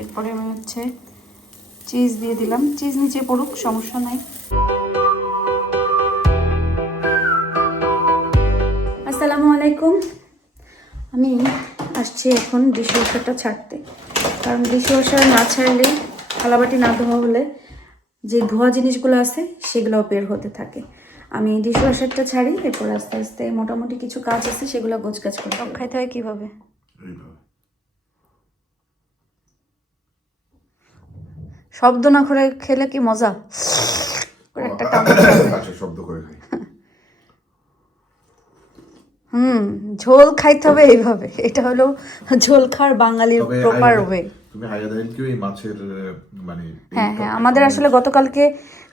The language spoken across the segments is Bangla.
এরপরে আমি হচ্ছে চিজ দিয়ে দিলাম। চিজ নিচে পড়ুক, সমস্যা নাই। আসসালামু আলাইকুম। আমি আসছি এখন ডিশওয়াশারটা ছাড়তে, কারণ ডিশওয়াশার না ছাড়লে, থালাবাটি না ধোয়া হলে যে ধোয়া জিনিসগুলো আছে সেগুলোও বের হতে থাকে। আমি ডিশওয়াশারটা ছাড়ি, এরপর আস্তে আস্তে মোটামুটি কিছু কাজ আছে সেগুলো গোছগাছ করে। সব খাইতে হয় কীভাবে? শব্দ না করে খেলে কি মজা? একটা শব্দ করে খাই। ঝোল খাইতে হবে এইভাবে। এটা হলো ঝোল খাওয়ার বাঙালির প্রপার ওয়ে। তুমি হায়াদাইন কি ওই মাছের মানে? হ্যাঁ, আমাদের আসলে গতকালকে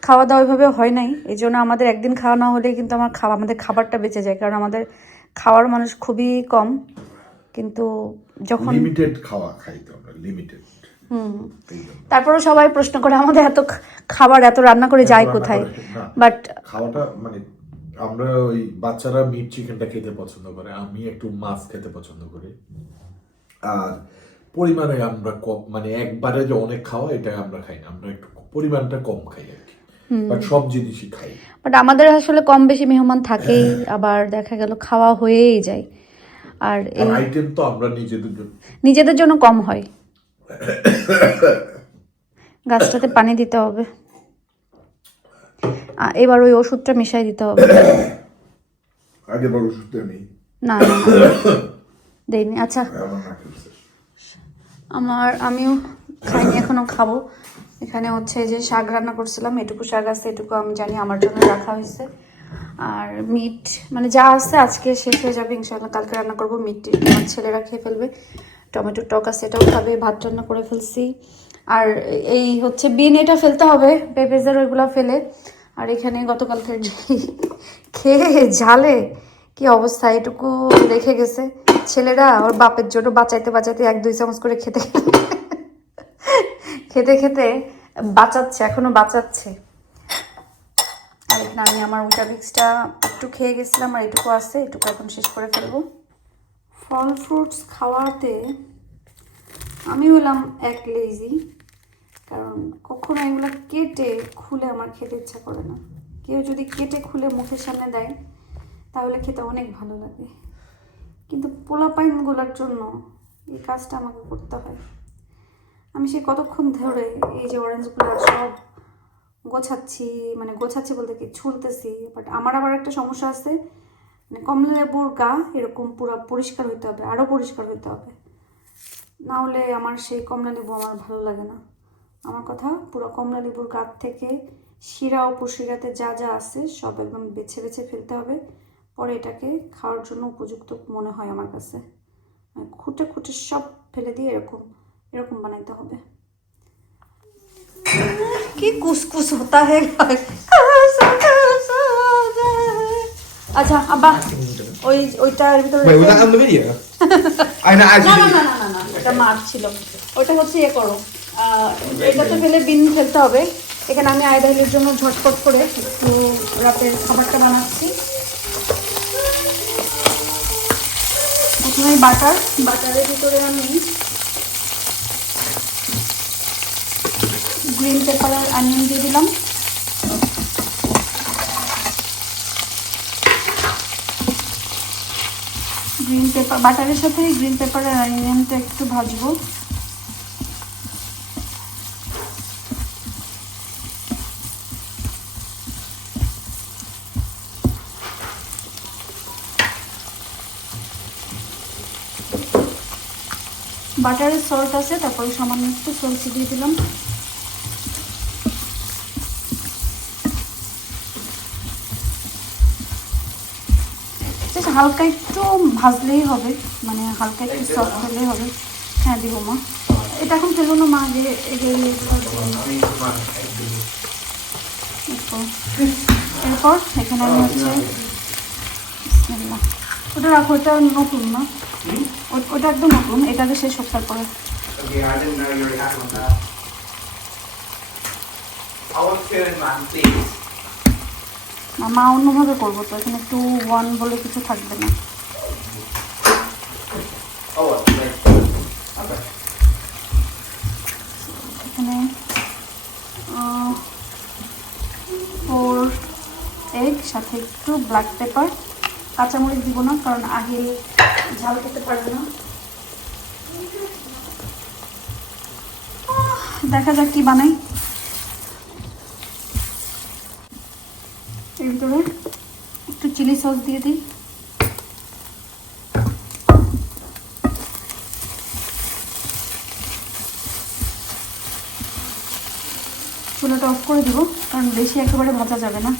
খাওয়া দাওয়া ওইভাবে হয় নাই, এই জন্য আমাদের একদিন খাওয়া না হলে কিন্তু আমাদের খাবারটা বেঁচে যায়, কারণ আমাদের খাওয়ার মানুষ খুবই কম। কিন্তু যখন লিমিটেড খাওয়া খাইতে আমরা লিমিটেড। তারপরেও সবাই প্রশ্ন করে আমাদের এত খাবার এত রান্না করে যায় কোথায়। বাট খাওয়াটা মানে আমরা ওই বাচ্চারা মিট চিকেনটা খেতে পছন্দ করে, আমি একটু মাছ খেতে পছন্দ করি। আর পরিমাণে আমরা কম, মানে একবারে যে অনেক খাওয়া এটা আমরা খাই না, আমরা একটু পরিমাণটা কম খাই আর কি। বাট সব জিনিসই খাই। বাট আমাদের আসলে কম বেশি মেহমান থাকেই, আবার দেখা গেল খাওয়া হয়েই যায়। আর এই আইটেম তো আমরা নিজেদের জন্য কম হয়। গাছটাতে পানি দিতে হবে, এবার ওই ওষুধটা মিশাই দিতে হবে। আগের ওষুধটা নেই, না দেয়নি। আচ্ছা, আমিও খাইনি, এখনো খাবো। এখানে হচ্ছে যে শাক রান্না করছিলাম, এটুকু শাক আছে, এটুকু আমি জানি আমার জন্য রাখা হয়েছে। আর মিট মানে যা আছে আজকে শেষ হয়ে যাবে ইনশাল্লাহ, কালকে রান্না করবো। মিট আমার ছেলেরা খেয়ে ফেলবে, টমেটোর টক আছে এটাও খাবে, ভাত রান্না করে ফেলছি। আর এই হচ্ছে বিন, এটা ফেলতে হবে, পেঁপেজের ওইগুলো ফেলে। আর এখানে গতকালকে খেয়ে ঝালে কি অবস্থা, এটুকু রেখে গেছে। ছেলেরা ওর বাপের জন্য বাঁচাইতে বাঁচাইতে 1-2 চামচ করে খেতে খেতে খেতে বাঁচাচ্ছে, এখনো বাঁচাচ্ছে। আর এখানে আমি আমার উইটাবিক্সটা একটু খেয়ে গেছিলাম, আর এটুকু আছে, এটুকু এখন শেষ করে ফেলবো। ফল ফ্রুটস খাওয়াতে আমি হলাম এক লেজি, কারণ কখনো এগুলো কেটে খুলে আমার খেতে ইচ্ছা করে না। কেউ যদি কেটে খুলে মুখের সামনে দেয় তাহলে খেতে অনেক ভালো লাগে, কিন্তু পোলাপাইনগুলোর জন্য এই কাজটা আমাকে করতে হয়। আমি সে কতক্ষণ ধরে এই যে অরেঞ্জগুলো সব গোছাচ্ছি বলতে কি ছুলতেছি। বাট আমার আবার একটা সমস্যা আছে, মানে কমলা লেবুর গা এরকম পুরো পরিষ্কার হইতে হবে, আরও পরিষ্কার হইতে হবে, না হলে আমার সেই কমলা লেবু আমার ভালো লাগে না। আমার কথা, পুরো কমলা লেবুর গাছ থেকে শিরা উপশিরাতে যা যা আছে সব একদম বেছে বেছে ফেলতে হবে, পরে এটাকে খাওয়ার জন্য উপযুক্ত মনে হয় আমার কাছে। খুঁটে খুঁটে সব ফেলে দিয়ে এরকম এরকম বানাইতে হবে। কি কুসকুস হতা হে। আচ্ছা আব্বা, ওইটার ভিতরে না এটা মাছ ছিল, ওটা হচ্ছে ইয়ে করো, এটাতে ফেলে বিন ফেলতে হবে। এখানে আমি আয়দাইলের জন্য ঝটপট করে একটু রাতের খাবারটা বানাচ্ছি। প্রথমে বাটারের ভিতরে আমি গ্রিন পেপার আর অনিয়ন দিয়ে দিলাম। গ্রিন পেপার বাটারের সাথে গ্রিন পেপার আর অনিয়নটা একটু ভাজবো। বাটারের সল্ট আছে, তারপরে সামান্য একটু সল্ট দিয়ে দিলাম। হালকা একটু ভাজলেই হবে, মানে হালকা একটু সফট হলেই হবে। হ্যাঁ দিব মা, এটা এখন ফেলবো না মা, যে এরপর এখানে আমি হচ্ছে ওটা রাখো, ওটা নতুন না, ওটা একদম নতুন, এটাকে শেষ হোক তারপরে। মা অন্যভাবে করবো তো, এখানে 2-1 বলে কিছু থাকবে না। সাথে একটু ব্ল্যাক পেপার, কাঁচামরিচ দিব না কারণ আহিল ঝাল খেতে পারবে না। দেখা যাক কি বানাই। এর ভিতরে একটু চিলি সস দিয়ে দিই। চুলাটা অফ করে দিব কারণ বেশি একেবারে ভাজা যাবে না।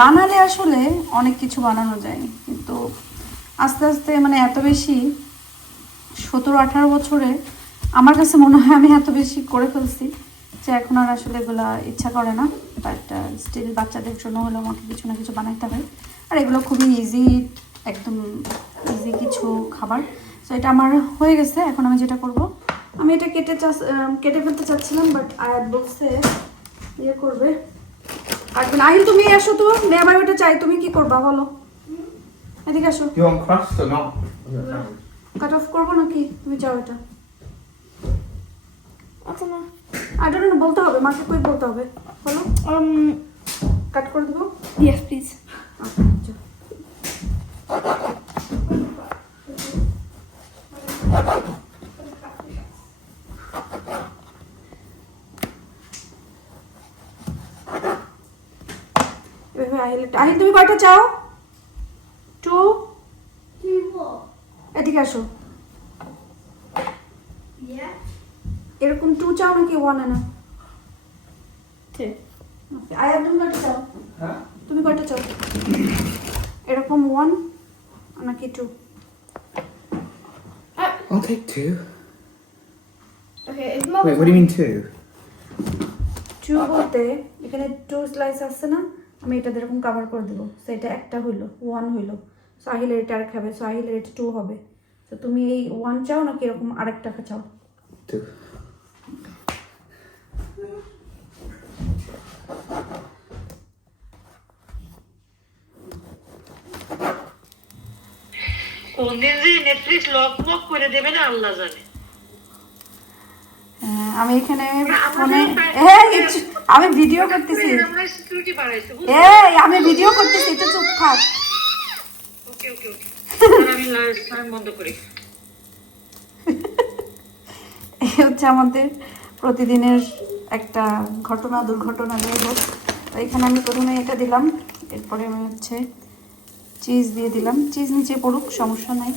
বানালে আসলে অনেক কিছু বানানো যায়, কিন্তু আস্তে আস্তে মানে এত বেশি 17-18 বছরে আমার কাছে মনে হয় আমি এত বেশি করে ফেলছি যে এখন আর আসলে এগুলো ইচ্ছা করে না। বাট স্টিল বাচ্চাদের জন্য হলে আমাকে কিছু না কিছু বানাইতে হবে। আর এগুলো খুবই ইজি, একদম ইজি কিছু খাবার। সো এটা আমার হয়ে গেছে। এখন আমি যেটা করব, আমি এটা কেটে ফেলতে চাচ্ছিলাম, বাট আয়াত বলছে ইয়ে করবে, কাটবে না। আহিল তুমি আসো তো, মেয়ে আমার ওটা চাই, তুমি কি করবা বলো, এদিকে আসো। You want crust or not? Cut off করবো নাকি তুমি চাও এটা? আই ডোন্ট নো, বলতে হবে, মাকে কই বলতে হবে, বলো। কাট করে দেবো? Yes, please. আচ্ছা। আহিল তুমি কয়টা চাও? 2? এদিকে আসো। এরকম 2 চাও নাকি 1 না? 2. আয়া তুমি কয়টা চাও? Huh? তুমি কয়টা চাও? এরকম 1 নাকি 2? I'll take 2. Okay, it's more. Wait, what do you mean 2? 2 বলতে এখানে 2 স্লাইস আছে না, আমি এটা এরকম কভার করে দেবো। সো এটা একটা হইলো, 1 হইলো। সো আহিলের এটা আর খাবে, সো আহিলের এটা 2 হবে। তো তুমি এই 1 চাও নাকি এরকম আরেকটা চাও? 2. কোনদিন যে নেটফ্লিক্স লক মক করে দেবে না আল্লাহ জানে। আমি এখানে ফোনে আমাদের আমি ভিডিও করতেছি। আমরা সিকিউরিটি বাড়াইছি। আমি ভিডিও করতেছি, একটু চুপ থাক। ওকে ওকে ওকে, আমি লাইভ বন্ধ করি। এই হচ্ছে আমাদের প্রতিদিনের একটা ঘটনা, দুর্ঘটনা যাই হোক। তো এখানে আমি প্রথমে এটা দিলাম, এরপরে আমি হচ্ছে চিজ দিয়ে দিলাম। চিজ নিচে পড়ুক, সমস্যা নাই।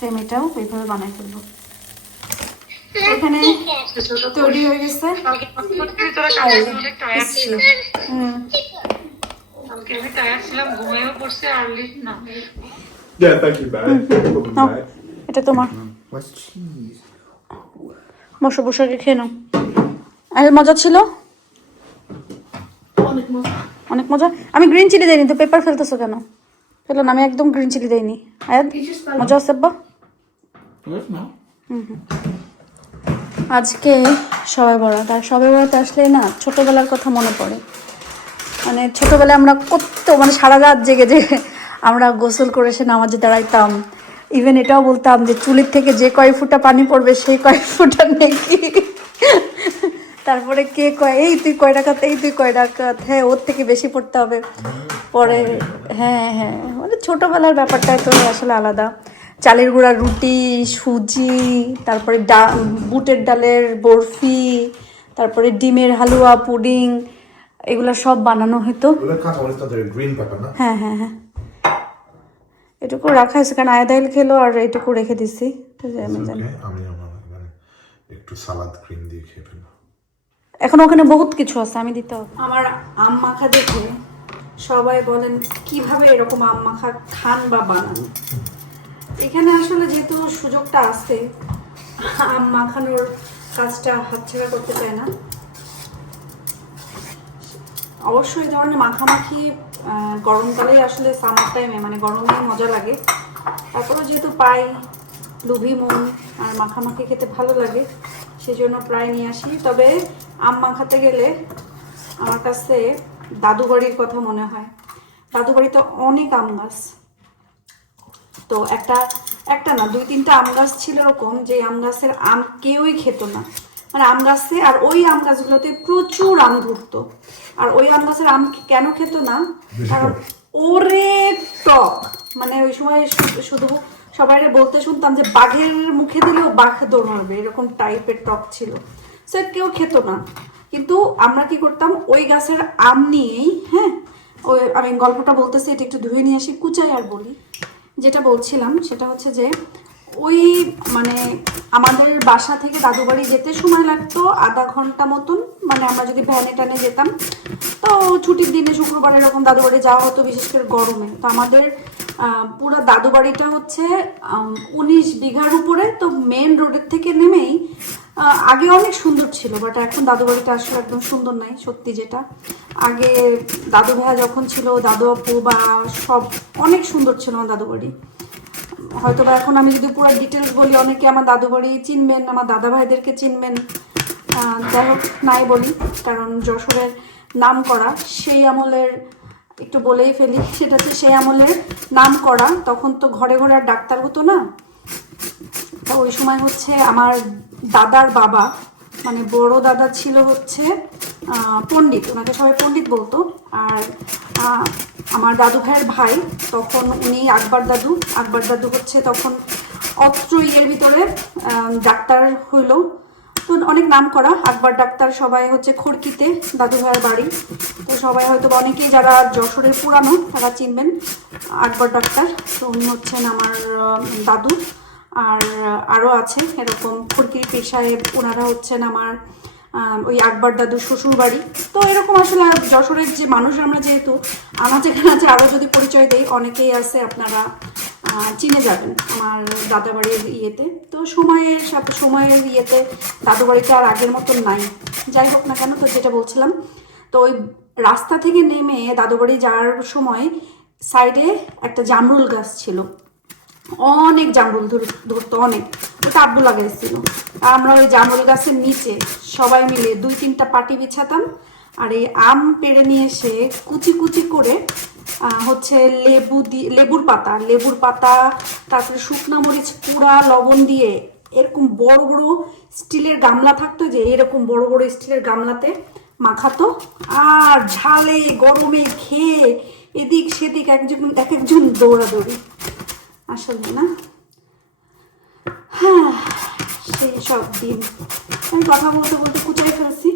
সেম এটাও এইভাবে বানাই ফেলবো। এখানে তৈরি হয়ে গেছে। তোরা কালকে অনেক টায়ার্ড ছিলাম। হুম, কালকে আমি টায়ার্ড ছিলাম, ঘুমাইও পড়ছে আর্লি না। Yeah, thank you, babe. Welcome now, back. এটা তোমার। Where's cheese? বসো বসে আগে খেয়ে নাও। আর মজা ছিল, অনেক মজা। আমি গ্রিন চিলি দেইনি তো, পেপার ফেলতেছো কেন? ফেলো না, আমি একদম গ্রিন চিলি দেইনি। আয়াত মজা আছে আব্বা? Yes, no. আজকে সবাই বরাত, আর সবাই বরাত আসলে না ছোটবেলার কথা মনে পড়ে। মানে ছোটবেলায় আমরা কত মানে সারা রাত জেগে জেগে আমরা গোসল করে এসে নামাজে দাঁড়াইতাম। ইভেন এটাও বলতাম যে চুলির থেকে যে কয় ফুটা পানি পড়বে সেই কয় ফুটা নাকি। তারপরে কে কয় এই তুই কয় ডাকাত, এই তুই কয় ডাকাত, হ্যাঁ ওর থেকে বেশি পড়তে হবে। পরে হ্যাঁ হ্যাঁ, মানে ছোটবেলার ব্যাপারটাই তো আসলে আলাদা। চালের গুঁড়ার রুটি, সুজি, তারপরে বুটের ডালের বরফি, তারপরে ডিমের হালুয়া, পুডিং, এগুলো সব বানানো হতো। গ্রিন পেপার না? হ্যাঁ হ্যাঁ হ্যাঁ, এটুকু রাখা হয়েছে কারণ আয়াদাইল খেলো আর এটুকু রেখে দিছি। আমি জানি আমি আমার মানে একটু সালাদ ক্রিম দিয়ে খেয়ে ফেলবো। এখন ওখানে বহুত কিছু আছে, আমি দিতে হবে। আমার আম মাখা দেখে সবাই বলেন কিভাবে এরকম আম মাখা খান বা বানান। এখানে আসলে যেহেতু সুযোগটা আছে, আম মাখানোর কাজটা হাতছাড়া করতে চায় না। অবশ্যই এই ধরনের মাখামাখি গরমকালে আসলে সামার টাইমে মানে গরমে মজা লাগে। তারপরে যেহেতু পাই লুভি মন আর মাখামাখি খেতে ভালো লাগে, সেজন্য প্রায় নিয়ে আসি। তবে আম মাখাতে গেলে আমার কাছে দাদু বাড়ির কথা মনে হয়। দাদু বাড়িতে অনেক আম গাছ, তো একটা না 2-3টা আম গাছ ছিল এরকম যে আম গাছের আম কেউই খেত না, মানে আম গাছে, আর ওই আম গাছগুলোতে প্রচুর আম ধরতো। আর ওই আম গাছের আম কেন খেত না, কারণ ওরে টক, মানে ওই সময় শুধু সবাই বলতে শুনতাম যে বাঘের মুখে দিলেও বাঘ দৌড় মারবে, এরকম টাইপের টক ছিল, সে কেউ খেত না। কিন্তু আমরা কি করতাম, ওই গাছের আম নিয়েই, হ্যাঁ ওই আমি গল্পটা বলতেছি, এটা একটু ধুয়ে নিয়ে আসি, কুচাই আর বলি। যেটা বলছিলাম সেটা হচ্ছে যে ওই মানে আমাদের বাসা থেকে দাদু বাড়ি যেতে সময় লাগতো আধা ঘন্টা মতন, মানে আমরা যদি ভ্যানে টানে যেতাম। তো ছুটির দিনে শুক্রবার এরকম দাদু বাড়ি যাওয়া হতো, বিশেষ করে গরমে। তো আমাদের পুরো দাদু বাড়িটা হচ্ছে 19 বিঘার উপরে, তো মেন রোডের থেকে নেমেই আগে অনেক সুন্দর ছিল, বাট এখন দাদু বাড়িটা আসলে একদম সুন্দর নাই সত্যি। যেটা আগে দাদু ভাইয়া যখন ছিল, দাদু আপু বা সব অনেক সুন্দর ছিল আমার দাদু বাড়ি। হয়তো বা এখন আমি যদি পুরো ডিটেলস বলি, অনেকে আমার দাদু বাড়ি চিনবেন, আমার দাদা ভাইদেরকে চিনবেন। যাই হোক নাই বলি, কারণ যশোরের নাম করা সেই আমলের, একটু বলেই ফেলি, সেটা হচ্ছে সেই আমলের নাম করা। তখন তো ঘরে ঘরে আর ডাক্তার হতো না। তো ওই সময় হচ্ছে আমার দাদার বাবা, মানে বড় দাদা ছিল হচ্ছে পণ্ডিত, ওনাকে সবাই পণ্ডিত বলতো। আর আমার দাদু ভাইয়ের ভাই, তখন উনি আকবর দাদু হচ্ছে তখন অত্র ইয়ের ভিতরে ডাক্তার হইল। তো অনেক নাম করা আকবর ডাক্তার, সবাই হচ্ছে খড়কিতে দাদু ভাইয়ের বাড়ি। তো সবাই হয়তো অনেকেই যারা যশোরের পুরানো তারা চিনবেন আকবর ডাক্তার। তো উনি হচ্ছেন আমার দাদু। আর আরও আছে এরকম খড়কির পীর সাহেব, ওনারা হচ্ছেন আমার ওই আকবর দাদুর শ্বশুর বাড়ি। তো এরকম আসলে যশোরের যে মানুষ আমরা, যেহেতু আমার যেখানে আছে, আরও যদি পরিচয় দেই অনেকেই আছে, আপনারা চিনে যাবেন আমার দাদা বাড়ির ইয়েতে। তো সময়ের সাথে সময়ের ইয়েতে দাদু বাড়িটা আর আগের মতন নাই। যাই হোক না কেন, তো যেটা বলছিলাম, তো ওই রাস্তা থেকে নেমে দাদু বাড়ি যাওয়ার সময় সাইডে একটা জামরুল গাছ ছিল, অনেক জামরুল ধরতো, অনেক, ওটা আব্বু লাগাইছিল। আমরা ওই জামরুল গাছের নিচে সবাই মিলে 2-3টা পাটি বিছাতাম, আর এই আম পেড়ে নিয়ে এসে কুচি কুচি করে হচ্ছে লেবুর পাতা, তারপরে শুকনা মরিচ কুড়া, লবণ দিয়ে এরকম বড় বড় স্টিলের গামলা থাকতো, যে এরকম বড় বড় স্টিলের গামলাতে মাখাতো। আর ঝালে গরমে খেয়ে এদিক সেদিক এক একজন দৌড়াদৌড়ি, আসলে না, হ্যাঁ সেই সব দিন। আমি কথা বলতে বলতে কুচাই ফেলছি,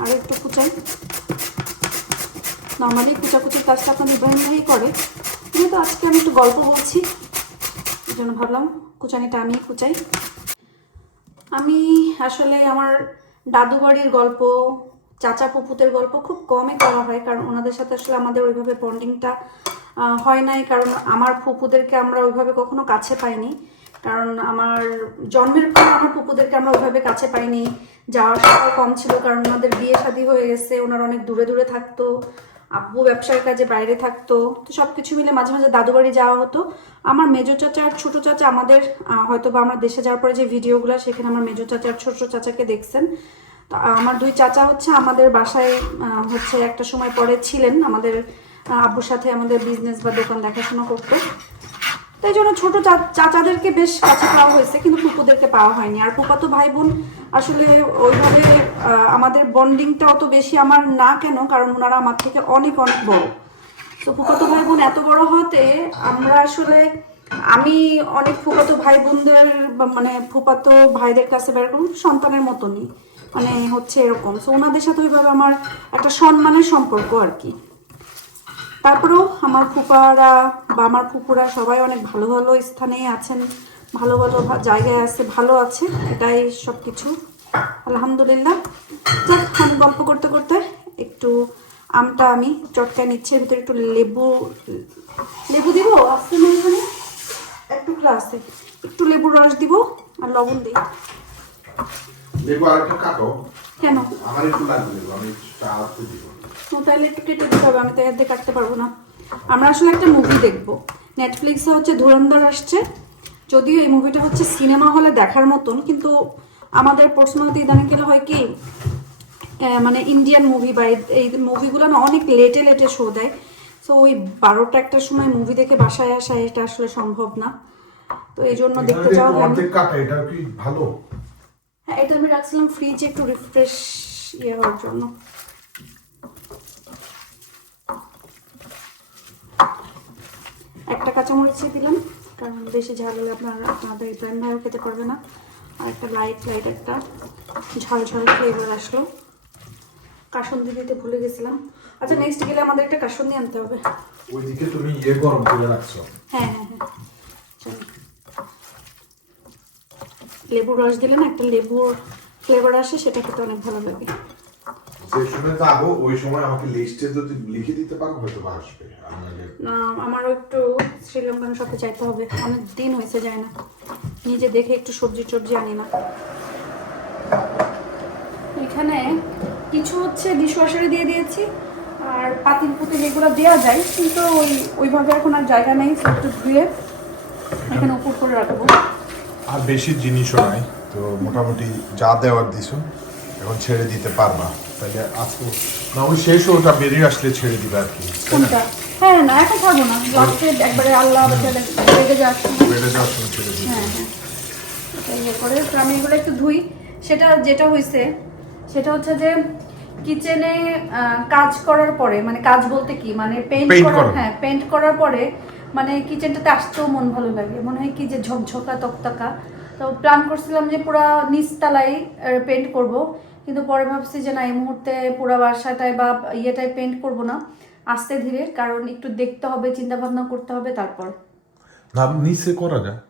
আর একটু কুচাই। নর্মালি কুচাকুচির কাজটা আপনার ইব্রাহিম ভাই করে, যেহেতু আজকে আমি একটু গল্প বলছি, এই জন্য ভাবলাম কুচানিটা আমি কুচাই। আমি আসলে আমার দাদু বাড়ির গল্প, চাচা ফুপুদের গল্প খুব কমই করা হয়, কারণ ওনাদের সাথে আসলে আমাদের ওইভাবে বন্ডিংটা হয় নাই। কারণ আমার ফুপুদেরকে আমরা ওইভাবে কখনো কাছে পাইনি, কারণ আমার জন্মের পর আমার ফুপুদেরকে আমরা ওইভাবে কাছে পাইনি। যাওয়ার সময় কম ছিল, কারণ ওনাদের বিয়ে শাদী হয়ে গেছে, ওনারা অনেক দূরে দূরে থাকতো, আব্বু ব্যবসার কাজে বাইরে থাকতো। তো সব কিছু মিলে মাঝে মাঝে দাদু বাড়ি যাওয়া হতো। আমার মেজো চাচা আর ছোটো চাচা, আমাদের হয়তো বা আমরা দেশে যাওয়ার পরে যে ভিডিওগুলো, সেখানে আমার মেজো চাচা আর ছোটো চাচাকে দেখছেন। তো আমার 2 চাচা হচ্ছে আমাদের বাসায় হচ্ছে একটা সময় পরে ছিলেন, আমাদের আব্বুর সাথে আমাদের বিজনেস বা দোকান দেখাশোনা করতো। তাই জন্য ছোট চাচাদেরকে বেশ কাছে পাওয়া হয়েছে, কিন্তু ফুপুদেরকে পাওয়া হয়নি। আর ফুপাতো ভাই বোন আসলে ওইভাবে আমাদের বন্ডিংটা অত বেশি আমার না কেন, কারণ ওনারা আমার থেকে অনেক অনেক বড়। তো ফুপাতো ভাই বোন এত বড় হতে আমরা আসলে, আমি অনেক ফুপাতো ভাই বোনদের মানে ফুপাতো ভাইদের কাছে বের করুন সন্তানের মতনই, মানে হচ্ছে এরকম। তো ওনাদের সাথে ওইভাবে আমার একটা সম্মানের সম্পর্ক আর কি। তারপরেও আমার ফুপারা বা আমার ফুপুরা সবাই অনেক ভালো ভালো স্থানেই আছেন, ভালো ভালো জায়গায় আছে, ভালো আছে, এটাই সব কিছু আলহামদুলিল্লাহ। যাক, আমি গল্প করতে করতে একটু আমটা আমি চটকায় নিচ্ছি, এর ভিতরে একটু লেবু দিব, আসতে না এখানে একটু আছে, একটু লেবুর রস দিব আর লবণ দিই। লেবু আরেকটা কাটো, কেন? আমার একটু লাগবে, আমি চাতে দিব। তাহলে একটু কেটে দিতে হবে, আমি তো এর দিয়ে কাটতে পারবো না। আমরা আসলে একটা মুভি দেখবো, নেটফ্লিক্সে হচ্ছে ধুরন্ধর আসছে। যদিও এই মুভিটা হচ্ছে সিনেমা হলে দেখার মতন, কিন্তু আমাদের পার্সোনালিটি ইদানিং গেলে হয় কি, মানে ইন্ডিয়ান মুভি বা এই মুভিগুলো না অনেক লেটে লেটে শো দেয়, সো ওই 12টা একটার সময় মুভি দেখে বাসায় আসা এটা আসলে সম্ভব না, তো এই জন্য দেখতে যাওয়া হয়নি। অর্ধেক কাটা, এটা কি ভালো? হ্যাঁ, এটা আমি রাখছিলাম ফ্রিজে একটু রিফ্রেশ হওয়ার জন্য। একটা কাঁচামরিচ দিলাম, কারণ বেশি ঝাল হলে আপনাদের ইব্রাহিম ভাইও খেতে পারবে না। আর একটা লাইট একটা ঝাল ঝাল ফ্লেভার আসলো। কাসুন্দি দিতে ভুলে গেছিলাম। আচ্ছা, নেক্সট গেলে আমাদের একটা কাসুন্দি আনতে হবে। ওইদিকে তুমি গরম করে রাখছো? হ্যাঁ হ্যাঁ হ্যাঁ, চলো। লেবুর রস দিলে না একটা লেবুর ফ্লেভার আসে, সেটা খেতে অনেক ভালো লাগে। যে সময় যাবো ওই সময় আমাকে লিস্টে যদি লিখে দিতে পারো হয়তো বা আসবে। না, আমারও একটু শ্রীলঙ্কান শপে যাইতে হবে, অনেক দিন হয়েছে যায় না, নিজে দেখে একটু সবজি আনি না। এখানে কিছু হচ্ছে ডিশওয়াশারে দিয়ে দিয়েছি, আর পাতিল পুতিল এগুলো দেওয়া যায়, কিন্তু ওইভাবে এখন আর জায়গা নেই, একটু ধুয়ে এখানে উপর করে রাখবো। আর বেশি জিনিসও নাই, তো মোটামুটি যা দেওয়ার দিছো এখন ছেড়ে দিতে পারবা। তাহলে আজকে না ওই শেষ ওটা বেরিয়ে আসলে ছেড়ে দিবে আর কি। কোনটা? হ্যাঁ, না এখন থাকবো না, লাস্টে একবারে আল্লাহ বেড়ে যাওয়ার সময়। বেড়ে যাওয়ার সময় ছেড়ে দিবে। হ্যাঁ হ্যাঁ, এটা ইয়ে করে তো আমি এগুলো একটু ধুই। যেটা হয়েছে সেটা হচ্ছে যে কিচেনে কাজ করার পরে, মানে কাজ বলতে কি, মানে পেইন্ট করার, হ্যাঁ পেইন্ট করার পরে মানে কিচেনটাতে আসতেও মন ভালো লাগে, মনে হয় কি যে ঝকঝকা তকতকা। তো প্ল্যান করছিলাম যে পুরা নিচতলায় পেইন্ট করব, কিন্তু পরে ভাবছি যে না, এই মুহূর্তে পুরো বাসাটায় বা ইয়েটায় পেইন্ট করব না, আস্তে ধীরে, কারণ একটু দেখতে হবে, চিন্তা ভাবনা করতে হবে তারপর। না নিচে করা যায়।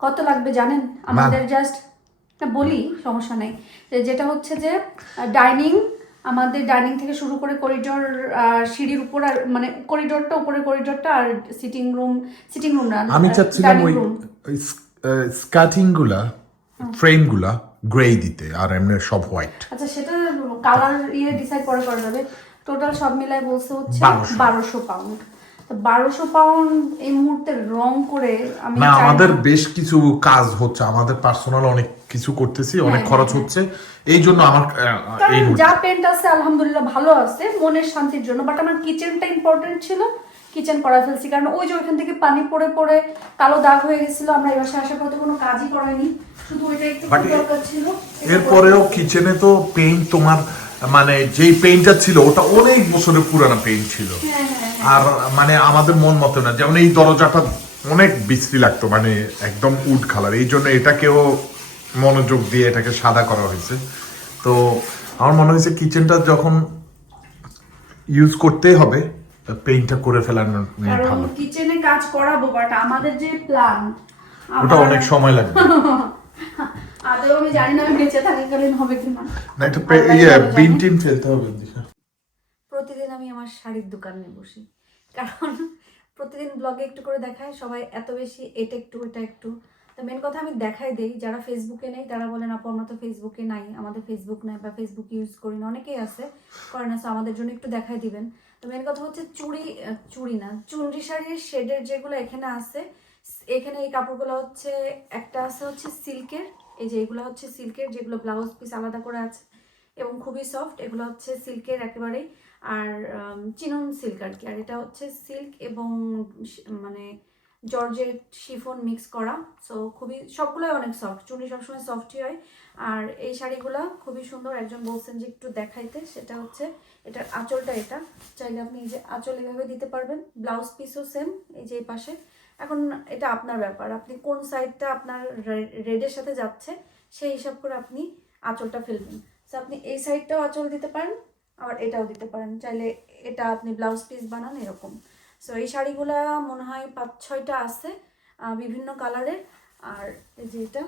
কত লাগবে জানেন? আমাদের জাস্ট বলি, সমস্যা নেই, যেটা হচ্ছে যে আমাদের ডাইনিং থেকে শুরু করে করিডোর, সিঁড়ির উপর, আর মানে করিডোরটা, উপরের করিডোরটা, আর সিটিং রুম না, আমি চাচ্ছিলাম ওই স্কার্টিং গুলা, ফ্রেম গুলা গ্রে দিতে, আর এমনি সব হোয়াইট। আচ্ছা, সেটা কালার ডিসাইড করা যাবে। টোটাল সব মিলাই বলছে হচ্ছে 1200 পাউন্ড। তো 1200 পাউন্ড এই মুহূর্তে রং করে আমি না, আমাদের বেশ কিছু কাজ হচ্ছে, আমাদের পার্সোনাল অনেক কিছু করতেছি, অনেক খরচ হচ্ছে, এই জন্য আমার এই যা পেন্ট আছে আলহামদুলিল্লাহ ভালো আছে, মনের শান্তির জন্য। বাট আমার কিচেনটা ইম্পর্টেন্ট ছিল, কিচেন করা ফেলছি, কারণ ওই যে ওইখান থেকে পানি পড়ে পড়ে কালো দাগ হয়ে গেছিল। আমরা এই বাসায় আসার পর তো কোনো কাজই করাইনি, শুধু ওইটা একটু দরকার ছিল। এরপরেও কিচেনে তো পেইন্ট তোমার, মানে যেই পেইন্টটা ছিল ওটা অনেক বছরের পুরানো পেইন্ট ছিল, আর মানে আমাদের মন মতো না। যেমন এই দরজাটা অনেক বিশ্রী লাগতো, মানে একদম উড কালার, এই জন্য এটাকেও মনোযোগ দিয়ে এটাকে সাদা করা হয়েছে। তো আমার মনে হয়েছে কিচেনটা যখন ইউজ করতেই হবে, পেইন্টটা করে ফেলানো ভালো। কিচেনে কাজ করাবো, বাট আমাদের যে প্ল্যান, ওটা অনেক সময় লাগবে। আদৌ আমি জানি না আমি বেঁচে থাকাকালীন হবে কিনা। না, একটা বিন টিন ফেলতে হবে। প্রতিদিন আমি আমার শাড়ির দোকানে বসি, কারণ প্রতিদিন ব্লগে একটু করে দেখায় সবাই, এত বেশি এটা একটু এটা একটু। তো মেন কথা আমি দেখাই দেই, যারা ফেসবুকে নেই তারা বলেন আপু আমরা তো ফেসবুকে নাই, আমাদের ফেসবুক নাই বা ফেসবুক ইউজ করি না, অনেকেই আছে করে না, সো আমাদের জন্য একটু দেখাই দিবেন। তো মেন কথা হচ্ছে চুনরি শাড়ির শেডের যেগুলো এখানে আছে, এখানে এই কাপড়গুলো হচ্ছে, একটা আছে হচ্ছে সিল্কের, এই যে এগুলো হচ্ছে সিল্কের, যেগুলো ব্লাউজ পিস আলাদা করে আছে এবং খুবই সফট, এগুলো হচ্ছে সিল্কের একেবারেই, আর চিনন সিল্ক আর কি। আর এটা হচ্ছে সিল্ক এবং মানে জর্জেট শিফন মিক্স করা, সো খুবই সবগুলোই অনেক সফট, চুনি সবসময় সফটই হয়। আর এই শাড়িগুলো খুবই সুন্দর, একজন বলছেন যে একটু দেখাইতে, সেটা হচ্ছে এটার আঁচলটা, এটা চাইলে আপনি এই যে আঁচল এভাবে দিতে পারবেন, ব্লাউজ পিসও সেম এই যে এই পাশে। এখন এটা আপনার ব্যাপার, আপনি কোন সাইডটা আপনার রেডের সাথে যাচ্ছে সেই হিসাব করে আপনি আঁচলটা ফেলবেন। সো আপনি এই সাইডটাও আঁচল দিতে পারেন, আবার এটাও দিতে পারেন, চাইলে এটা আপনি ব্লাউজ পিস বানান এরকম। সো এই শাড়িগুলা মনে হয় 5-6টা আছে বিভিন্ন কালারের। আর এই যে এটা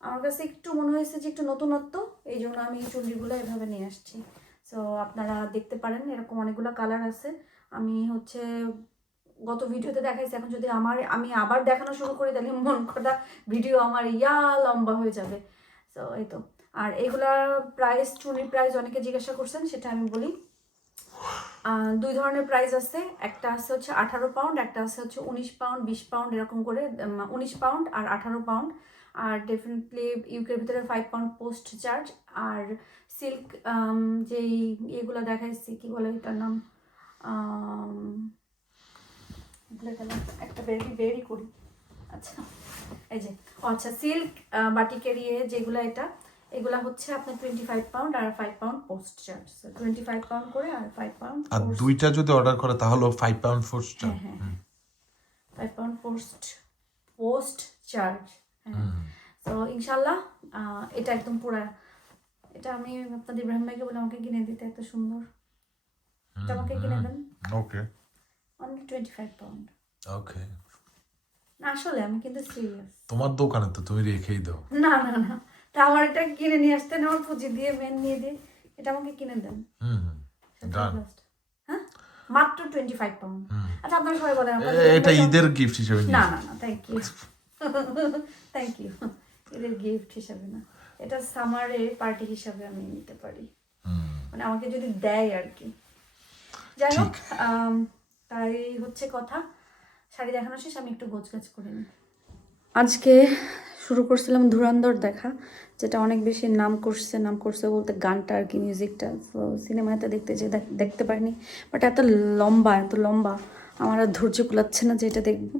আমার কাছে একটু মনে হয়েছে যে একটু নতুনত্ব, এই জন্য আমি এই চুড়িগুলো এভাবে নিয়ে আসছি। সো আপনারা দেখতে পারেন, এরকম অনেকগুলো কালার আছে। আমি হচ্ছে গত ভিডিওতে দেখাইছি, এখন যদি আমি আবার দেখানো শুরু করি তাহলে মন করা ভিডিও আমার লম্বা হয়ে যাবে। সো এই তো। আর এগুলার প্রাইস, চুনির প্রাইস অনেকে জিজ্ঞাসা করছেন, সেটা আমি বলি। 2 ধরনের প্রাইস আছে, একটা আছে হচ্ছে 18 পাউন্ড, একটা আছে হচ্ছে 19 পাউন্ড, 20 পাউন্ড, এরকম করে 19 পাউন্ড আর 18 পাউন্ড। আর ডেফিনেটলি ইউকের ভিতরে 5 পাউন্ড পোস্ট চার্জ। আর সিল্ক যেই এগুলো দেখাইছি, কি বলে এটার নাম, ভুলে গেলাম, একটা বেরি করি। আচ্ছা এই যে, আচ্ছা সিল্ক বাটিকের যেগুলো এগুলা হচ্ছে আপনার 25 পাউন্ড আর 5 পাউন্ড পোস্ট চার্জ। 25 পাউন্ড করে আর 5 পাউন্ড। আর দুইটা যদি অর্ডার করে তাহলে 5 পাউন্ড পোস্ট চার্জ। হ্যাঁ 5 পাউন্ড পোস্ট চার্জ। হ্যাঁ, তো ইনশাল্লাহ এটা একদম পুরা, এটা আমি আপনাদের ইব্রাহিম ভাইকে বলে আমাকে কিনে দিতে, এত সুন্দর, এটা আমাকে কিনে দেন। Okay only 25 pound. ওকে, না আসলে আমি কিন্তু সিরিয়াস। তোমার দোকানে তো তুমি রেখেই দাও। না তা আমার এটা কিনে নিয়ে আসতেন, আমার পুঁজি দিয়ে মেন নিয়ে দিয়ে, এটা আমাকে কিনে দেন। ডান। হ্যাঁ মাত্র 25 পাউন্ড। আচ্ছা আপনারা সবাই বলেন এটা ঈদের গিফট হিসেবে না থ্যাংক ইউ থ্যাংক ইউ, ঈদের গিফট হিসাবে না, এটা সামারের পার্টি হিসাবে আমি নিতে পারি, মানে আমাকে যদি দেয় আর কি। যাই হোক, তাই হচ্ছে কথা। শাড়ি দেখানো শেষ, আমি একটু গোছগাছ করে নিই। আজকে শুরু করছিলাম ধুরন্ধর দেখা, যেটা অনেক বেশি নাম করছে বলতে গানটা আর কি, মিউজিকটা। তো সিনেমাতে দেখতে পারিনি, বাট এত লম্বা আমার আর ধৈর্য কুলাচ্ছে না যে এটা দেখবো।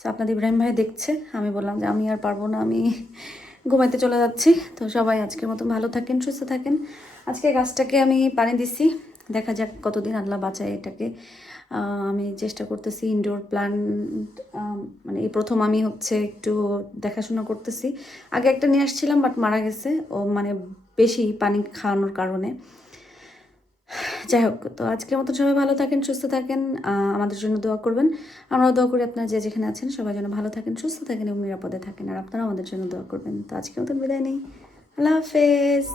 তো আপনাদের ইব্রাহিম ভাই দেখছে, আমি বললাম যে আমি আর পারবো না, আমি ঘুমাইতে চলে যাচ্ছি। তো সবাই আজকের মতো ভালো থাকেন, সুস্থ থাকেন। আজকে গাছটাকে আমি পানি দিছি, দেখা যাক কতদিন আল্লাহ বাঁচায় এটাকে। আমি চেষ্টা করতেছি ইনডোর প্ল্যান্ট, মানে এই প্রথম আমি হচ্ছে একটু দেখাশোনা করতেছি। আগে একটা নিয়ে আসছিলাম বাট মারা গেছে, ও মানে বেশি পানি খাওয়ানোর কারণে। যাই হোক, তো আজকের মতো সবাই ভালো থাকেন, সুস্থ থাকেন, আমাদের জন্য দোয়া করবেন। আমরাও দোয়া করি আপনারা যে যেখানে আছেন সবাই যেন ভালো থাকেন, সুস্থ থাকেন এবং নিরাপদে থাকেন, আর আপনারাও আমাদের জন্য দোয়া করবেন। তো আজকের মতো বিদায় নেই, আল্লাহ হাফেজ।